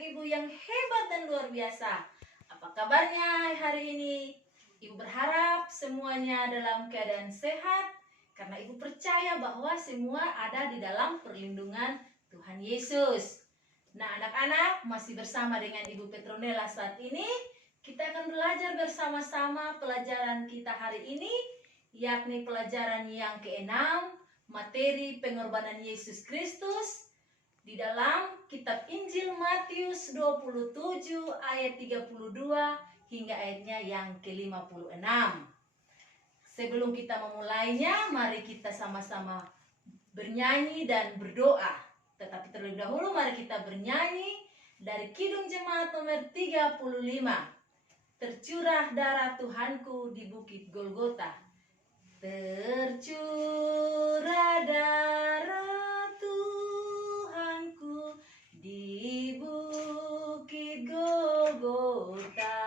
ibu yang hebat dan luar biasa. Apa kabarnya hari ini? Ibu berharap semuanya dalam keadaan sehat karena ibu percaya bahwa semua ada di dalam perlindungan Tuhan Yesus. Nah, anak-anak masih bersama dengan Ibu Petronella saat ini. Kita akan belajar bersama-sama pelajaran kita hari ini, yakni pelajaran yang ke-6, materi pengorbanan Yesus Kristus di dalam kitab Injil Matius 27 ayat 32 hingga ayatnya yang ke-56. Sebelum kita memulainya, mari kita sama-sama bernyanyi dan berdoa. Tetapi terlebih dahulu mari kita bernyanyi dari Kidung Jemaat nomor 35. Tercurah darah Tuhanku di bukit Golgota. Tercurah darah Tuhanku di bukit Golgota,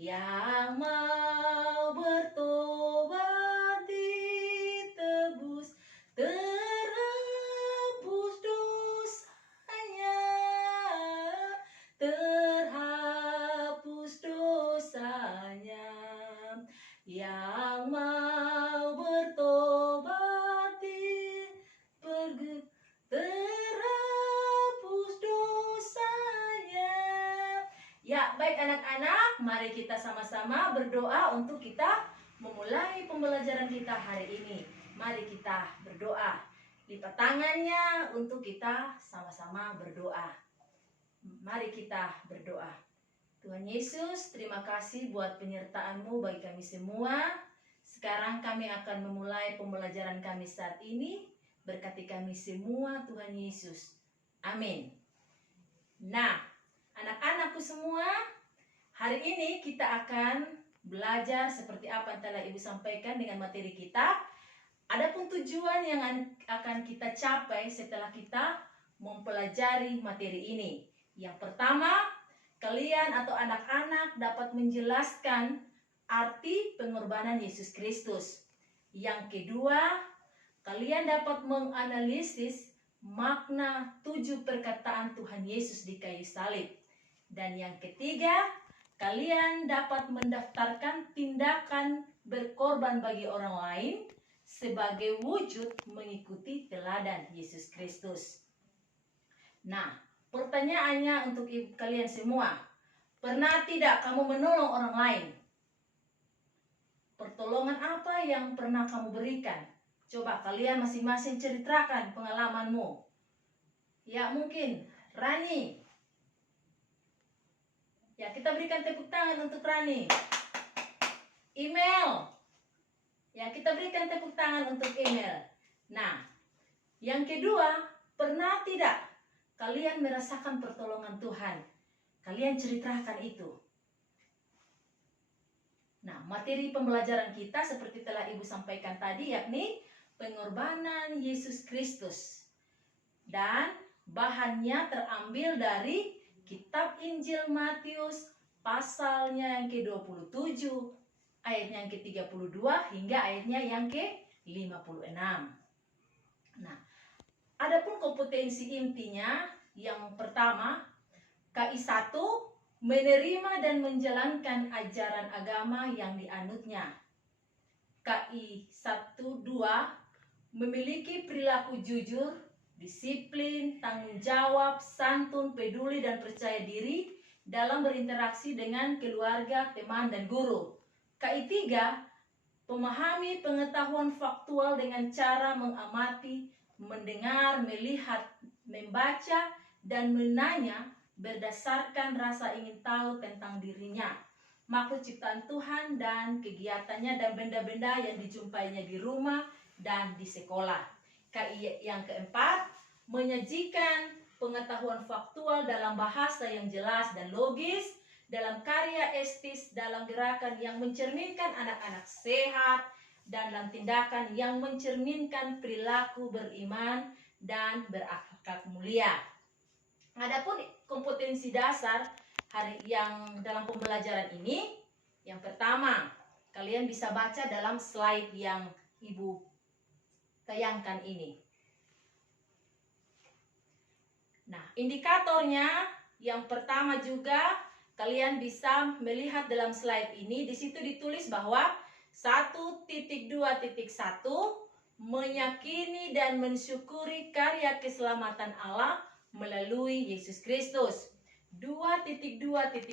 yang mau bertobat ditebus, terhapus dosanya, terhapus dosanya. Yang mau bertobat pergi, terhapus dosanya. Ya, baik anak-anak, mari kita sama-sama berdoa untuk kita memulai pembelajaran kita hari ini. Mari kita berdoa. Lipat tangannya untuk kita sama-sama berdoa. Mari kita berdoa. Tuhan Yesus, terima kasih buat penyertaan-Mu bagi kami semua. Sekarang kami akan memulai pembelajaran kami saat ini. Berkati kami semua, Tuhan Yesus. Amin. Nah, anak-anakku semua, hari ini kita akan belajar seperti apa yang telah Ibu sampaikan dengan materi kita. Adapun tujuan yang akan kita capai setelah kita mempelajari materi ini. Yang pertama, kalian atau anak-anak dapat menjelaskan arti pengorbanan Yesus Kristus. Yang kedua, kalian dapat menganalisis makna 7 perkataan Tuhan Yesus di kayu salib. Dan yang ketiga, kalian dapat mendaftarkan tindakan berkorban bagi orang lain sebagai wujud mengikuti teladan Yesus Kristus. Nah, pertanyaannya untuk kalian semua, pernah tidak kamu menolong orang lain? Pertolongan apa yang pernah kamu berikan? Coba kalian masing-masing ceritakan pengalamanmu. Ya, mungkin Rani. Ya, kita berikan tepuk tangan untuk Rani. Email. Ya, kita berikan tepuk tangan untuk email. Nah, yang kedua, pernah tidak kalian merasakan pertolongan Tuhan? Kalian ceritakan itu. Nah, materi pembelajaran kita seperti telah Ibu sampaikan tadi, yakni pengorbanan Yesus Kristus. Dan bahannya terambil dari kitab Injil Matius pasalnya yang ke-27, ayatnya yang ke-32 hingga ayatnya yang ke-56. Nah, adapun kompetensi intinya, yang pertama, KI1 menerima dan menjalankan ajaran agama yang dianutnya. KI1-2 memiliki perilaku jujur, disiplin, tanggung jawab, santun, peduli, dan percaya diri dalam berinteraksi dengan keluarga, teman, dan guru. KI3 memahami pengetahuan faktual dengan cara mengamati, mendengar, melihat, membaca, dan menanya berdasarkan rasa ingin tahu tentang dirinya, makhluk ciptaan Tuhan dan kegiatannya dan benda-benda yang dijumpainya di rumah dan di sekolah. KI yang keempat, menyajikan pengetahuan faktual dalam bahasa yang jelas dan logis, dalam karya estis, dalam gerakan yang mencerminkan anak-anak sehat, dan dalam tindakan yang mencerminkan perilaku beriman dan berakhlak mulia. Adapun kompetensi dasar hari yang dalam pembelajaran ini, yang pertama, kalian bisa baca dalam slide yang Ibu tayangkan ini. Nah, indikatornya Yang pertama juga kalian bisa melihat dalam slide ini, di situ ditulis bahwa 1.2.1 meyakini dan mensyukuri karya keselamatan Allah melalui Yesus Kristus. 2.2.1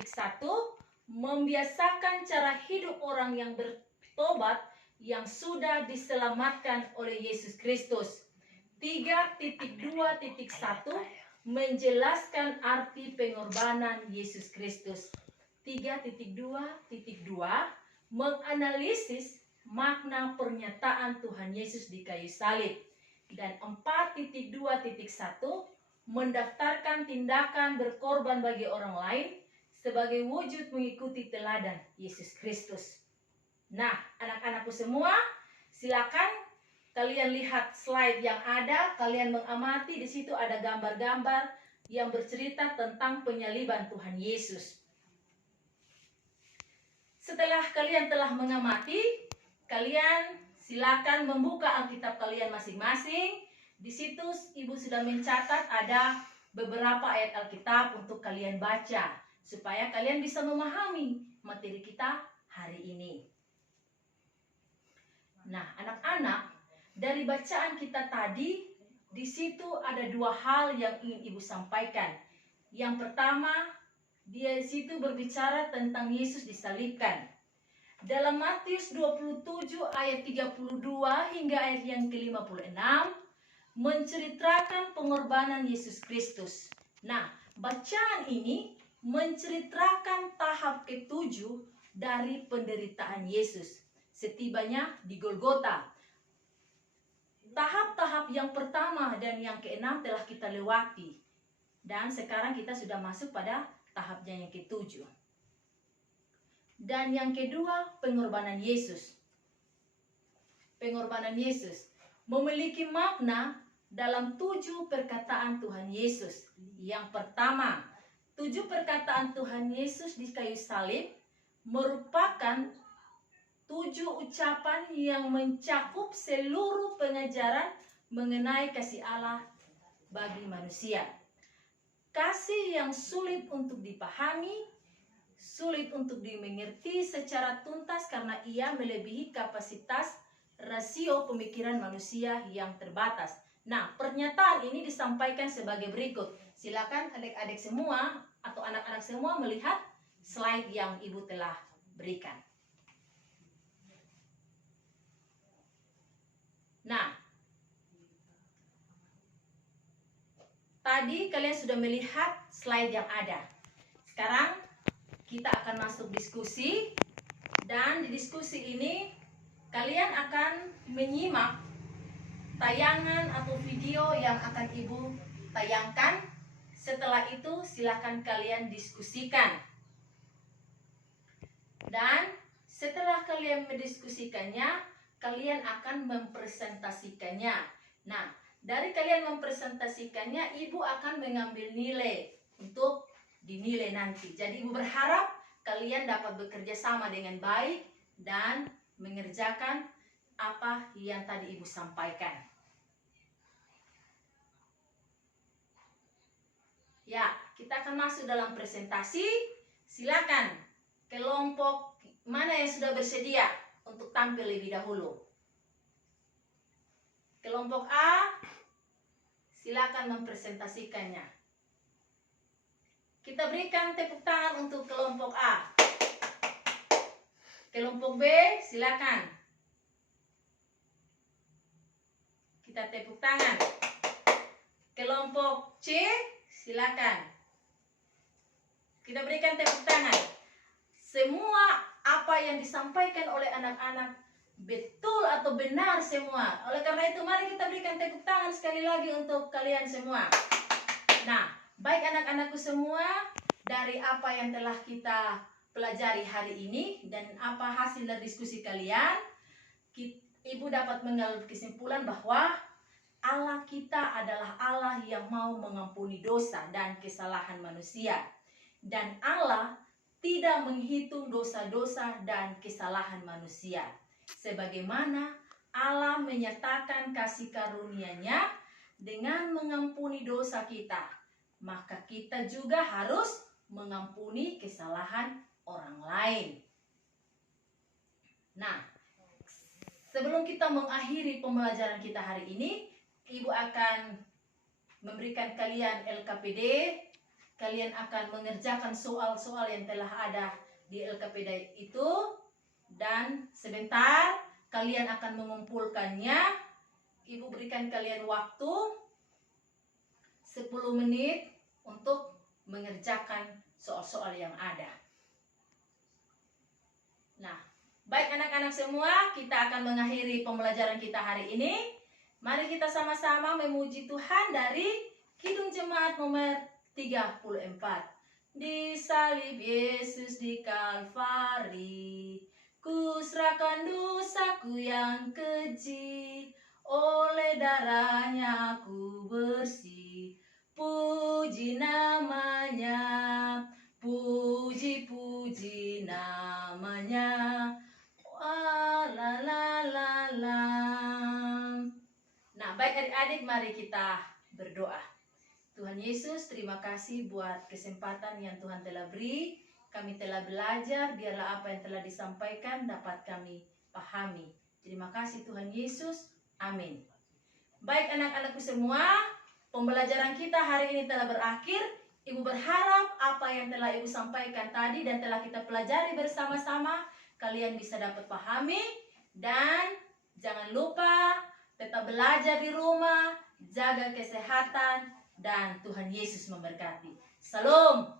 membiasakan cara hidup orang yang bertobat yang sudah diselamatkan oleh Yesus Kristus. 3.2.1 menjelaskan arti pengorbanan Yesus Kristus. 3.2.2 menganalisis makna pernyataan Tuhan Yesus di kayu salib. Dan 4.2.1 mendaftarkan tindakan berkorban bagi orang lain sebagai wujud mengikuti teladan Yesus Kristus. Nah, anak-anakku semua, silakan kalian lihat slide yang ada, kalian mengamati. Di situ ada gambar-gambar yang bercerita tentang penyaliban Tuhan Yesus. Setelah kalian telah mengamati, kalian silakan membuka Alkitab kalian masing-masing. Di situ Ibu sudah mencatat ada beberapa ayat Alkitab untuk kalian baca, supaya kalian bisa memahami materi kita hari ini. Nah, anak-anak, dari bacaan kita tadi, di situ ada dua hal yang ingin Ibu sampaikan. Yang pertama, dia di situ berbicara tentang Yesus disalibkan. Dalam Matius 27 ayat 32 hingga ayat yang ke-56 menceritakan pengorbanan Yesus Kristus. Nah, bacaan ini menceritakan tahap ke-7 dari penderitaan Yesus setibanya di Golgota. Tahap-tahap yang pertama dan yang ke-6 telah kita lewati. Dan sekarang kita sudah masuk pada tahapnya yang ke-7. Dan yang kedua, pengorbanan Yesus. Pengorbanan Yesus memiliki makna dalam 7 perkataan Tuhan Yesus. Yang pertama, 7 perkataan Tuhan Yesus di kayu salib merupakan 7 ucapan yang mencakup seluruh pengajaran mengenai kasih Allah bagi manusia. Kasih yang sulit untuk dipahami, sulit untuk dimengerti secara tuntas karena ia melebihi kapasitas rasio pemikiran manusia yang terbatas. Nah, pernyataan ini disampaikan sebagai berikut. Silakan adik-adik semua atau anak-anak semua melihat slide yang Ibu telah berikan. Nah, tadi kalian sudah melihat slide yang ada. Sekarang kita akan masuk diskusi, dan di diskusi ini kalian akan menyimak tayangan atau video yang akan Ibu tayangkan. Setelah itu silakan kalian diskusikan. Dan setelah kalian mendiskusikannya, kalian akan mempresentasikannya. Nah, dari kalian mempresentasikannya, Ibu akan mengambil nilai untuk dinilai nanti. Jadi Ibu berharap kalian dapat bekerja sama dengan baik dan mengerjakan apa yang tadi Ibu sampaikan. Ya, kita akan masuk dalam presentasi. Silakan kelompok mana yang sudah bersedia untuk tampil lebih dahulu. Kelompok A, silakan mempresentasikannya. Kita berikan tepuk tangan untuk kelompok A. Kelompok B, silakan. Kita tepuk tangan. Kelompok C, silakan. Kita berikan tepuk tangan. Semua apa yang disampaikan oleh anak-anak betul atau benar semua. Oleh karena itu, mari kita berikan tepuk tangan sekali lagi untuk kalian semua. Nah, baik anak-anakku semua, dari apa yang telah kita pelajari hari ini dan apa hasil dari diskusi kalian, Ibu dapat mengambil kesimpulan bahwa Allah kita adalah Allah yang mau mengampuni dosa dan kesalahan manusia. Dan Allah tidak menghitung dosa-dosa dan kesalahan manusia. Sebagaimana Allah menyatakan kasih karunia-Nya dengan mengampuni dosa kita. maka kita juga harus mengampuni kesalahan orang lain. Nah, sebelum kita mengakhiri pembelajaran kita hari ini, Ibu akan memberikan kalian LKPD. Kalian akan mengerjakan soal-soal yang telah ada di LKPD itu, dan sebentar kalian akan mengumpulkannya. Ibu berikan kalian waktu 10 menit untuk mengerjakan soal-soal yang ada. Nah, baik anak-anak semua, kita akan mengakhiri pembelajaran kita hari ini. Mari kita sama-sama memuji Tuhan dari Kidung Jemaat nomor 34. Disalib Yesus di Kalvari, ku serahkan dosaku yang keji, oleh darahnya ku bersih. Puji namanya, puji-puji namanya. La la la la. Nah, baik adik-adik, mari kita berdoa. Tuhan Yesus, terima kasih buat kesempatan yang Tuhan telah beri. Kami telah belajar, biarlah apa yang telah disampaikan dapat kami pahami. Terima kasih Tuhan Yesus. Amin. Baik anak-anakku semua, pembelajaran kita hari ini telah berakhir. Ibu berharap apa yang telah Ibu sampaikan tadi dan telah kita pelajari bersama-sama, kalian bisa dapat pahami. Dan jangan lupa tetap belajar di rumah, jaga kesehatan, dan Tuhan Yesus memberkati. Salam.